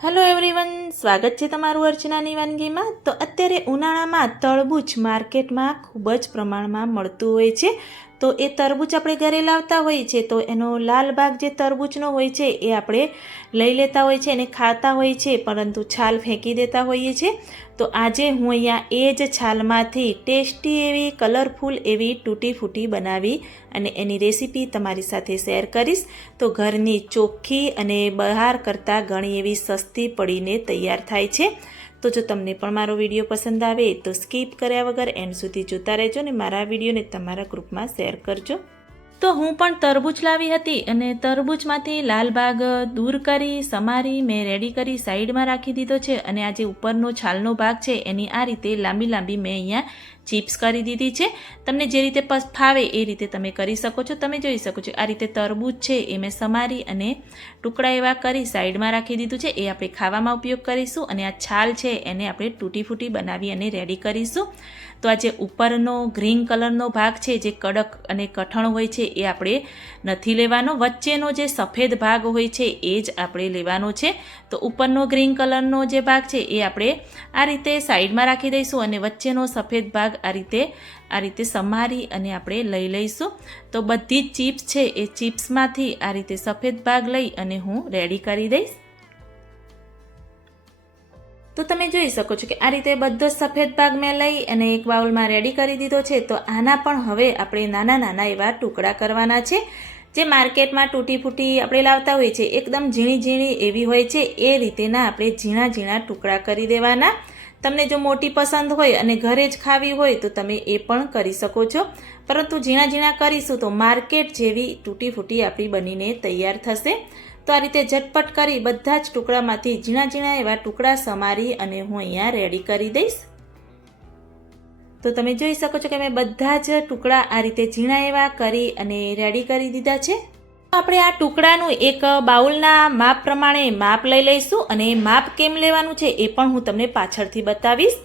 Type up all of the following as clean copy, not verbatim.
Hello everyone, સ્વાગત છે તમારું અર્ચનાની વાનગીમાં। તો અત્યારે ઉનાળામાં તરબૂચ માર્કેટમાં ખૂબ જ પ્રમાણમાં મળતું હોય છે। તો એ તરબૂચ આપણે ઘરે લાવતા હોઈએ છીએ તો એનો લાલ ભાગ જે તરબૂચનો હોય છે એ આપણે લઈ લેતા હોય છે અને ખાતા હોય છે, પરંતુ છાલ ફેંકી દેતા હોઈએ છીએ। તો આજે હું અહીંયા એ જ છાલમાંથી ટેસ્ટી એવી કલરફુલ એવી તૂટી ફૂટી બનાવી અને એની રેસીપી તમારી સાથે શેર કરીશ। તો ઘરની ચોખ્ખી અને બહાર કરતાં ઘણી એવી સસ્તી પડીને તૈયાર થાય છે। તો જો તમને પણ મારો વિડીયો પસંદ આવે તો સ્કીપ કર્યા વગર એન્ડ સુધી જોતા રહેજો અને મારા વિડીયોને તમારા ગ્રુપમાં શેર કરજો। તો હું પણ તરબૂચ લાવી હતી અને તરબૂચમાંથી લાલ ભાગ દૂર કરી સમારી મેં રેડી કરી સાઈડમાં રાખી દીધો છે। અને આ જે ઉપરનો છાલનો ભાગ છે એની આ રીતે લાંબી લાંબી મેં અહીંયા ચિપ્સ કરી દીધી છે। તમને જે રીતે ફાવે એ રીતે તમે કરી શકો છો। તમે જોઈ શકો છો આ રીતે તરબૂચ છે એ મેં સમારી અને ટુકડા એવા કરી સાઈડમાં રાખી દીધું છે। એ આપણે ખાવામાં ઉપયોગ કરીશું અને આ છાલ છે એને આપણે તૂટી ફૂટી બનાવી અને રેડી કરીશું। તો આ જે ઉપરનો ગ્રીન કલરનો ભાગ છે જે કડક અને કઠણ હોય છે એ આપણે નથી લેવાનો, વચ્ચેનો જે સફેદ ભાગ હોય છે એ જ આપણે લેવાનો છે। તો ઉપરનો ગ્રીન કલરનો જે ભાગ છે એ આપણે આ રીતે સાઈડમાં રાખી દઈશું અને વચ્ચેનો સફેદ ભાગ આ રીતે સમારી અને આપણે લઈ લઈશું। તો બધી જ ચિપ્સ છે એ ચિપ્સમાંથી આ રીતે સફેદ ભાગ લઈ અને હું રેડી કરી દઈશ। તો તમે જોઈ શકો છો કે આ રીતે બધો સફેદ ભાગ મેં લઈ અને એક બાઉલમાં રેડી કરી દીધો છે। તો આના પણ હવે આપણે નાના નાના એવા ટુકડા કરવાના છે। જે માર્કેટમાં તૂટી ફૂટી આપણે લાવતા હોઈએ છીએ એકદમ ઝીણી ઝીણી એવી હોય છે એ રીતેના આપણે ઝીણા ઝીણા ટુકડા કરી દેવાના। તમને જો મોટી પસંદ હોય અને ઘરે જ ખાવી હોય તો તમે એ પણ કરી શકો છો, પરંતુ ઝીણા ઝીણા કરીશું તો માર્કેટ જેવી તૂટી ફૂટી આપણી બનીને તૈયાર થશે। તો આ રીતે ઝટપટ કરી બધા જ ટુકડામાંથી ઝીણા ઝીણા એવા ટુકડા સમારી અને હું અહીંયા રેડી કરી દઈશ। તો તમે જોઈ શકો છો કે મેં બધા જ ટુકડા આ રીતે ઝીણા એવા કરી અને રેડી કરી દીધા છે। આપણે આ ટુકડાનું એક બાઉલના માપ પ્રમાણે માપ લઈ લઈશું અને માપ કેમ લેવાનું છે એ પણ હું તમને પાછળથી બતાવીશ।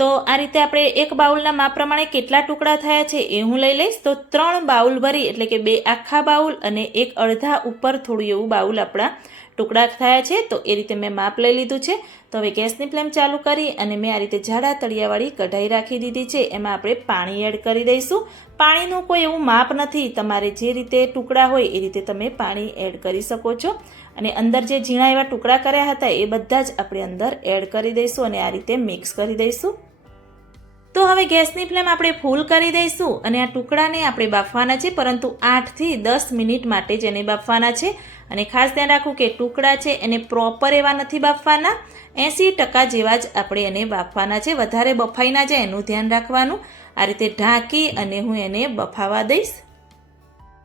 તો આ રીતે આપણે એક બાઉલના માપ પ્રમાણે કેટલા ટુકડા થયા છે એ હું લઈ લઈશ। તો 3 બાઉલ ભરી એટલે કે 2 આખા બાઉલ અને એક અડધા ઉપર થોડું એવું બાઉલ આપણા ટુકડા થયા છે। તો એ રીતે મેં માપ લઈ લીધું છે। તો હવે ગેસની ફ્લેમ ચાલુ કરી અને મેં આ રીતે જાડા તળિયાવાળી કઢાઈ રાખી દીધી છે। એમાં આપણે પાણી એડ કરી દઈશું। પાણીનું કોઈ એવું માપ નથી, તમારે જે રીતે ટુકડા હોય એ રીતે તમે પાણી એડ કરી શકો છો। અને અંદર જે ઝીણા એવા ટુકડા કર્યા હતા એ બધા જ આપણે અંદર એડ કરી દઈશું અને આ રીતે મિક્સ કરી દઈશું। તો હવે ગેસની ફ્લેમ આપણે ફૂલ કરી દઈશું અને આ ટુકડાને આપણે બાફવાના છે, પરંતુ 8 થી 10 મિનિટ માટે જ એને બાફવાના છે। અને ખાસ ધ્યાન રાખવું કે ટુકડા છે એને પ્રોપર એવા નથી બાફવાના, 80% જેવા જ આપણે એને બાફવાના છે, વધારે બફાઈ ના જાય એનું ધ્યાન રાખવાનું। આ રીતે ઢાંકી અને હું એને બફાવા દઈશ।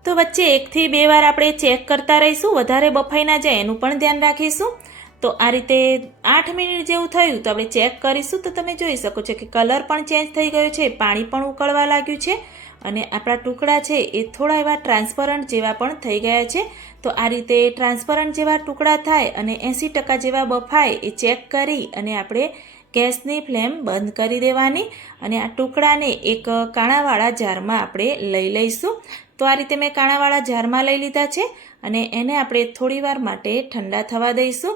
તો વચ્ચે 1 થી 2 વાર આપણે ચેક કરતા રહીશું, વધારે બફાઈ ના જાય એનું પણ ધ્યાન રાખીશું। તો આ રીતે 8 મિનિટ જેવું થયું તો આપણે ચેક કરીશું। તો તમે જોઈ શકો છો કે કલર પણ ચેન્જ થઈ ગયો છે, પાણી પણ ઉકળવા લાગ્યું છે અને આપણા ટુકડા છે એ થોડા એવા ટ્રાન્સપરન્ટ જેવા પણ થઈ ગયા છે। તો આ રીતે ટ્રાન્સપરન્ટ જેવા ટુકડા થાય અને 80% જેવા બફાય એ ચેક કરી અને આપણે ગેસની ફ્લેમ બંધ કરી દેવાની અને આ ટુકડાને એક કાણાવાળા જારમાં આપણે લઈ લઈશું। તો આ રીતે મેં કાણાવાળા જારમાં લઈ લીધા છે અને એને આપણે થોડીવાર માટે ઠંડા થવા દઈશું।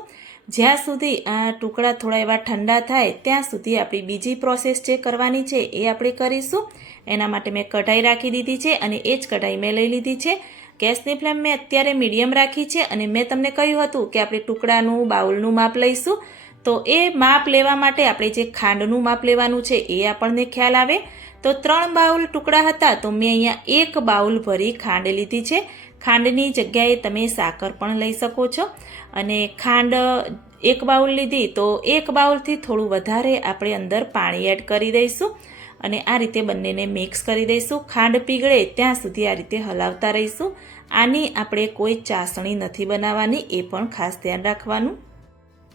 જ્યાં સુધી આ ટુકડા થોડા એવા ઠંડા થાય ત્યાં સુધી આપણી બીજી પ્રોસેસ જે કરવાની છે એ આપણે કરીશું। એના માટે મેં કઢાઈ રાખી દીધી છે અને એ જ કઢાઈ મેં લઈ લીધી છે। ગેસની ફ્લેમ મેં અત્યારે મીડિયમ રાખી છે અને મેં તમને કહ્યું હતું કે આપણે ટુકડાનું બાઉલનું માપ લઈશું। તો એ માપ લેવા માટે આપણે જે ખાંડનું માપ લેવાનું છે એ આપણને ખ્યાલ આવે। તો 3 બાઉલ ટુકડા હતા તો મેં અહીંયા 1 બાઉલ ભરી ખાંડ લીધી છે। ખાંડની જગ્યાએ તમે સાકર પણ લઈ શકો છો અને ખાંડ 1 બાઉલ લીધી તો 1 બાઉલથી થોડું વધારે આપણે અંદર પાણી એડ કરી દઈશું અને આ રીતે બંનેને મિક્સ કરી દઈશું। ખાંડ પીગળે ત્યાં સુધી આ રીતે હલાવતા રહીશું। આની આપણે કોઈ ચાસણી નથી બનાવવાની, એ પણ ખાસ ધ્યાન રાખવાનું।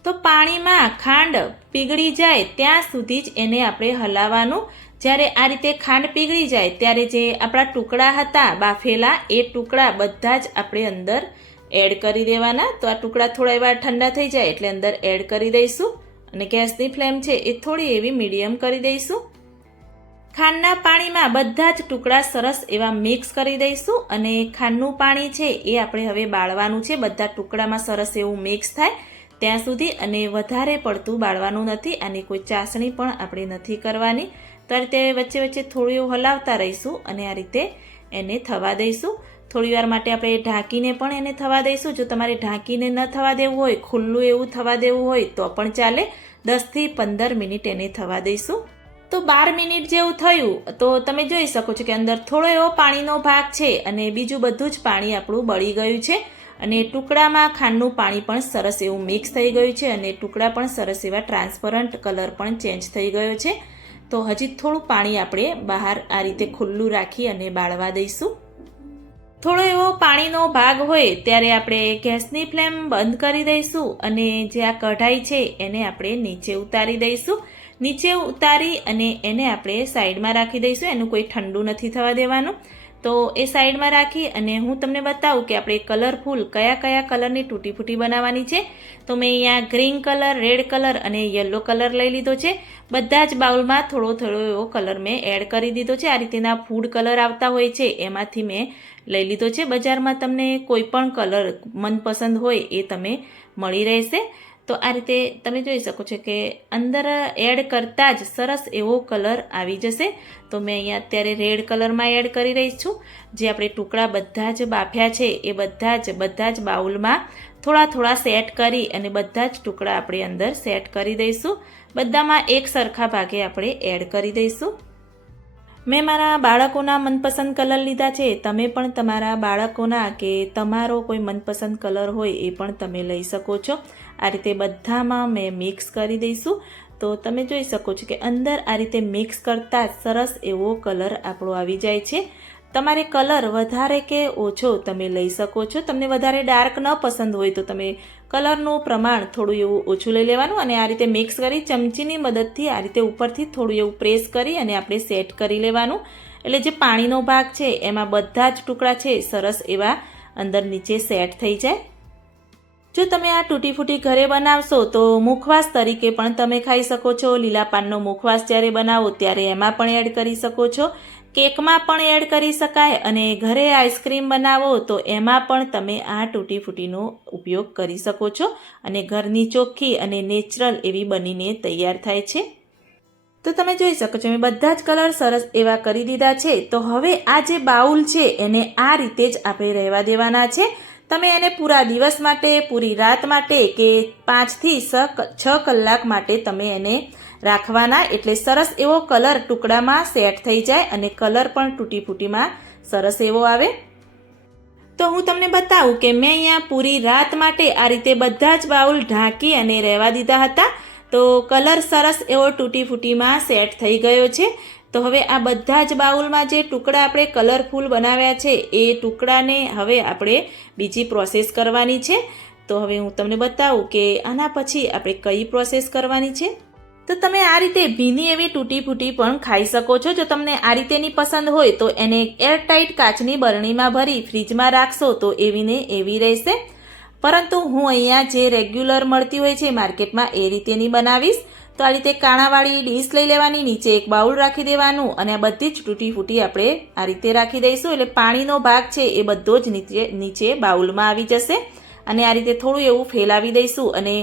તો પાણીમાં ખાંડ પીગળી જાય ત્યાં સુધી જ એને આપણે હલાવવાનું। જ્યારે આ રીતે ખાંડ પીગળી જાય ત્યારે જે આપણા ટુકડા હતા બાફેલા એ ટુકડા બધા જ આપણે અંદર એડ કરી દેવાના। તો આ ટુકડા થોડા એવા ઠંડા થઈ જાય એટલે અંદર એડ કરી દઈશું અને ગેસની ફ્લેમ છે એ થોડી એવી મીડિયમ કરી દઈશું। ખાંડના પાણીમાં બધા જ ટુકડા સરસ એવા મિક્સ કરી દઈશું અને ખાંડનું પાણી છે એ આપણે હવે બાળવાનું છે, બધા ટુકડામાં સરસ એવું મિક્સ થાય ત્યાં સુધી, અને વધારે પડતું બાળવાનું નથી. આની કોઈ ચાસણી પણ આપણે નથી કરવાની. તો આ રીતે વચ્ચે વચ્ચે થોડું એવું હલાવતા રહીશું અને આ રીતે એને થવા દઈશું. થોડી વાર માટે આપણે ઢાંકીને પણ એને થવા દઈશું. જો તમારે ઢાંકીને ન થવા દેવું હોય, ખુલ્લું એવું થવા દેવું હોય તો પણ ચાલે. 10થી 15 મિનિટ એને થવા દઈશું. તો 12 મિનિટ જેવું થયું તો તમે જોઈ શકો છો કે અંદર થોડો એવો પાણીનો ભાગ છે અને બીજું બધું જ પાણી આપણું બળી ગયું છે. અને ટુકડામાં ખાંડનું પાણી પણ સરસ એવું મિક્સ થઈ ગયું છે અને ટુકડા પણ સરસ એવા ટ્રાન્સપરન્ટ કલર પણ ચેન્જ થઈ ગયો છે. તો હજી થોડું પાણી આપણે બહાર આ રીતે ખુલ્લું રાખી અને બાળવા દઈશું. થોડો એવો પાણીનો ભાગ હોય ત્યારે આપણે ગેસની ફ્લેમ બંધ કરી દઈશું અને જે આ કઢાઈ છે એને આપણે નીચે ઉતારી દઈશું. નીચે ઉતારી અને એને આપણે સાઈડમાં રાખી દઈશું. એનું કોઈ ઠંડુ નથી થવા દેવાનું. તો એ સાઈડમાં રાખી અને હું તમને બતાવું કે આપણે કલરફુલ કયા કયા કલરની તૂટી ફૂટી બનાવવાની છે. તો મેં અહીંયા ગ્રીન કલર, રેડ કલર અને યલો કલર લઈ લીધો છે. બધા જ બાઉલમાં થોડો થોડો એવો કલર મેં એડ કરી દીધો છે. આ રીતેના ફૂડ કલર આવતા હોય છે એમાંથી મેં લઈ લીધો છે. બજારમાં તમને કોઈ પણ કલર મનપસંદ હોય એ તમે મળી રહેશે. તો આ રીતે તમે જોઈ શકો છો કે અંદર એડ કરતાં જ સરસ એવો કલર આવી જશે. તો મેં અહીંયા અત્યારે રેડ કલરમાં એડ કરી રહી છું. જે આપણે ટુકડા બધા જ બાફ્યા છે એ બધા જ બાઉલમાં થોડા થોડા સેટ કરી અને બધા જ ટુકડા આપણે અંદર સેટ કરી દઈશું. બધામાં એક સરખા ભાગે આપણે એડ કરી દઈશું. મેં મારા બાળકોના મનપસંદ કલર લીધા છે. તમે પણ તમારા બાળકોના કે તમારો કોઈ મનપસંદ કલર હોય એ પણ તમે લઈ શકો છો. આ રીતે બધામાં મેં મિક્સ કરી દઈશું. તો તમે જોઈ શકો છો કે અંદર આ રીતે મિક્સ કરતાં સરસ એવો કલર આપણો આવી જાય છે. તમારે કલર વધારે કે ઓછો તમે લઈ શકો છો. તમને વધારે ડાર્ક ન પસંદ હોય તો તમે કલરનું પ્રમાણ થોડું એવું ઓછું લઈ લેવાનું અને આ રીતે મિક્સ કરી ચમચીની મદદથી આ રીતે ઉપરથી થોડું એવું પ્રેસ કરી અને આપણે સેટ કરી લેવાનું. એટલે જે પાણીનો ભાગ છે એમાં બધા જ ટુકડા છે સરસ એવા અંદર નીચે સેટ થઈ જાય. જો તમે આ તૂટી ફૂટી ઘરે બનાવશો તો મુખવાસ તરીકે પણ તમે ખાઈ શકો છો. લીલા પાનનો મુખવાસ જ્યારે બનાવો ત્યારે એમાં પણ એડ કરી શકો છો. કેકમાં પણ એડ કરી શકાય અને ઘરે આઈસ્ક્રીમ બનાવો તો એમાં પણ તમે આ તૂટી ફૂટીનો ઉપયોગ કરી શકો છો અને ઘરની ચોખ્ખી અને નેચરલ એવી બનીને તૈયાર થાય છે. તો તમે જોઈ શકો છો મેં બધા જ કલર સરસ એવા કરી દીધા છે. તો હવે આ જે બાઉલ છે એને આ રીતે જ આપણે રહેવા દેવાના છે. તમે એને પૂરા દિવસ માટે, પૂરી રાત માટે કે 5 થી 6 કલાક માટે તમે એને રાખવાના. એટલે સરસ એવો કલર ટુકડામાં સેટ થઈ જાય અને કલર પણ તૂટી ફૂટીમાં સરસ એવો આવે. તો હું તમને બતાવું કે મેં અહીંયા પૂરી રાત માટે આ રીતે બધા જ બાઉલ ઢાંકી અને રહેવા દીધા હતા. તો કલર સરસ એવો તૂટી ફૂટીમાં સેટ થઈ ગયો છે. તો હવે આ બધા જ બાઉલમાં જે ટુકડા આપણે કલરફુલ બનાવ્યા છે એ ટુકડાને હવે આપણે બીજી પ્રોસેસ કરવાની છે. તો હવે હું તમને બતાવું કે આના પછી આપણે કઈ પ્રોસેસ કરવાની છે. તો તમે આ રીતે ભીની એવી તૂટી ફૂટી પણ ખાઈ શકો છો. જો તમને આ રીતેની પસંદ હોય તો એને એરટાઇટ કાચની બરણીમાં ભરી ફ્રીજમાં રાખશો તો એવીને એવી રહેશે. પરંતુ હું અહીંયા જે રેગ્યુલર મળતી હોય છે માર્કેટમાં એ રીતેની બનાવીશ. તો આ રીતે કાણાવાળી ડીશ લઈ લેવાની, નીચે એક બાઉલ રાખી દેવાનું અને આ બધી જ તૂટી ફૂટી આપણે આ રીતે રાખી દઈશું. એટલે પાણીનો ભાગ છે એ બધો જ નીચે બાઉલમાં આવી જશે. અને આ રીતે થોડું એવું ફેલાવી દઈશું અને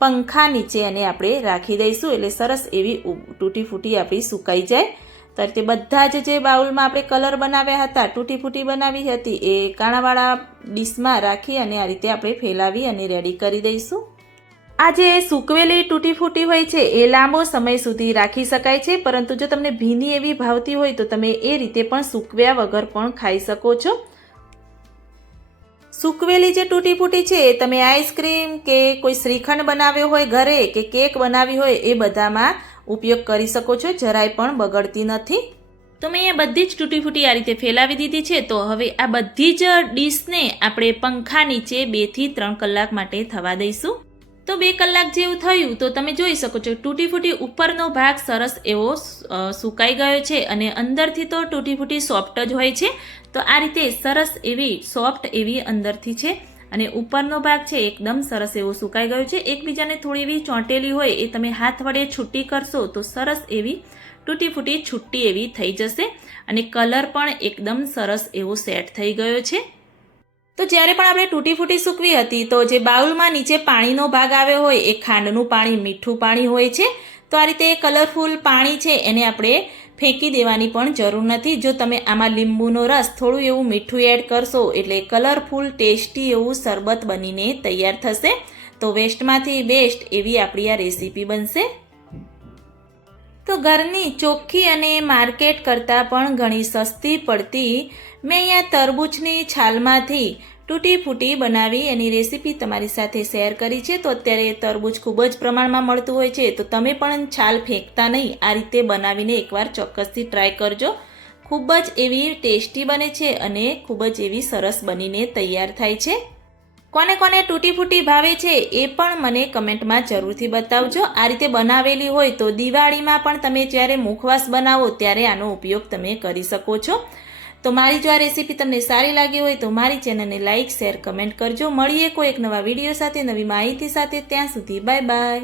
પંખા નીચે એને આપણે રાખી દઈશું. એટલે સરસ એવી તૂટી ફૂટી આપણી સુકાઈ જાય. તો આ રીતે બધા જ જે બાઉલમાં આપણે કલર બનાવ્યા હતા, તૂટી ફૂટી બનાવી હતી એ કાણાવાળા ડીશમાં રાખી અને આ રીતે આપણે ફેલાવી અને રેડી કરી દઈશું. આ જે સૂકવેલી તૂટી ફૂટી હોય છે એ લાંબો સમય સુધી રાખી શકાય છે. પરંતુ જો તમને ભીની એવી ભાવતી હોય તો તમે એ રીતે પણ સૂકવ્યા વગર પણ ખાઈ શકો છો. સૂકવેલી જે તૂટી ફૂટી છે એ તમે આઈસ્ક્રીમ કે કોઈ શ્રીખંડ બનાવ્યો હોય ઘરે કે કેક બનાવી હોય એ બધામાં ઉપયોગ કરી શકો છો. જરાય પણ બગડતી નથી. તો મેં અહીંયા બધી જ તૂટી ફૂટી આ રીતે ફેલાવી દીધી છે. તો હવે આ બધી જ ડીશને આપણે પંખા નીચે 2 થી 3 કલાક માટે થવા દઈશું. તો 2 કલાક જેવું થયું તો તમે જોઈ શકો છો તૂટી ફૂટી ઉપરનો ભાગ સરસ એવો સુકાઈ ગયો છે અને અંદરથી તો તૂટી ફૂટી સોફ્ટ જ હોય છે. તો આ રીતે સરસ એવી સોફ્ટ એવી અંદરથી છે અને ઉપરનો ભાગ છે એકદમ સરસ એવો સુકાઈ ગયો છે. એકબીજાને થોડી એવી ચોંટેલી હોય એ તમે હાથ વડે છૂટી કરશો તો સરસ એવી તૂટી ફૂટી છૂટી એવી થઈ જશે અને કલર પણ એકદમ સરસ એવો સેટ થઈ ગયો છે. તો જ્યારે પણ આપણે તૂટી ફૂટી સૂકવી હતી તો જે બાઉલમાં નીચે પાણીનો ભાગ આવ્યો હોય એ ખાંડનું પાણી, મીઠું પાણી હોય છે. તો આ રીતે કલરફુલ પાણી છે એને આપણે ફેંકી દેવાની પણ જરૂર નથી. જો તમે આમાં લીંબુનો રસ, થોડું એવું મીઠું એડ કરશો એટલે કલરફુલ ટેસ્ટી એવું શરબત બનીને તૈયાર થશે. તો વેસ્ટમાંથી બેસ્ટ એવી આપણી આ રેસીપી બનશે. તો ઘરની ચોખ્ખી અને માર્કેટ કરતાં પણ ઘણી સસ્તી પડતી મેં અહીંયા તરબૂચની છાલમાંથી તૂટી ફૂટી બનાવી એની રેસીપી તમારી સાથે શેર કરી છે. તો અત્યારે તરબૂચ ખૂબ જ પ્રમાણમાં મળતું હોય છે, તો તમે પણ છાલ ફેંકતા નહીં, આ રીતે બનાવીને એકવાર ચોક્કસથી ટ્રાય કરજો. ખૂબ જ એવી ટેસ્ટી બને છે અને ખૂબ જ એવી સરસ બનીને તૈયાર થાય છે. કોને કોને તૂટી ફૂટી ભાવે છે એ પણ મને કમેન્ટમાં જરૂરથી બતાવજો. આ રીતે બનાવેલી હોય તો દિવાળીમાં પણ તમે જ્યારે મુખવાસ બનાવો ત્યારે આનો ઉપયોગ તમે કરી શકો છો. તો મારી જો આ રેસીપી તમને સારી લાગી હોય તો મારી ચેનલને લાઇક, શેર, કમેન્ટ કરજો. મળીએ કોઈ એક નવા વિડીયો સાથે, નવી માહિતી સાથે. ત્યાં સુધી બાય બાય.